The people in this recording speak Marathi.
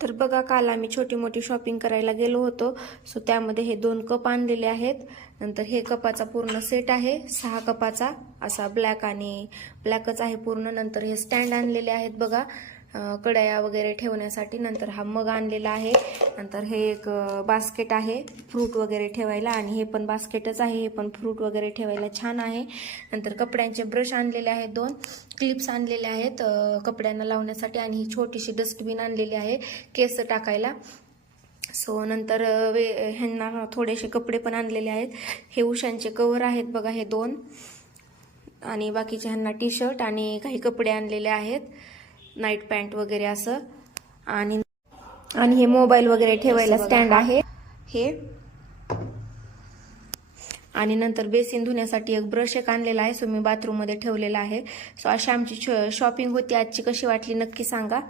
तर बघा, काल आम्ही छोटी मोठी शॉपिंग करायला गेलो होतो. सो त्यामध्ये हे 2 कप आणलेले आहेत. नंतर हे कपाचा पूर्ण सेट आहे 6 कपाचा, असा ब्लॅक आणि ब्लॅकच आहे पूर्ण. नंतर हे स्टँड आणलेले आहेत बघा, कढया वगैरे ठेवण्यासाठी. नंतर हा मग आणलेला आहे. नंतर हे एक बास्केट आहे फ्रूट वगैरे ठेवायला, आणि हे पण बास्केटच आहे, हे पण फ्रूट वगैरे ठेवायला छान आहे. नंतर कपड्यांचे ब्रश आणलेले आहेत, 2 क्लिप्स आणलेले आहेत कपड्यांना लावण्यासाठी, आणि ही छोटीशी डस्टबिन आणलेली आहे केस टाकायला. सो नंतर ह्यांना थोडेसे कपडे पण आणलेले आहेत. हे उशांचे कवर आहेत बघा, हे 2, आणि बाकीचे ह्यांना टी शर्ट आणि काही कपडे आणलेले आहेत, नाईट पॅन्ट वगैरे असं. आणि हे मोबाईल वगैरे ठेवायला स्टँड आहे हे. आणि नंतर बेसिन धुण्यासाठी एक ब्रश एक आणलेला आहे, सो मी बाथरूम मध्ये ठेवलेला आहे. सो अशी आमची शॉपिंग होती आजची. कशी वाटली नक्की सांगा.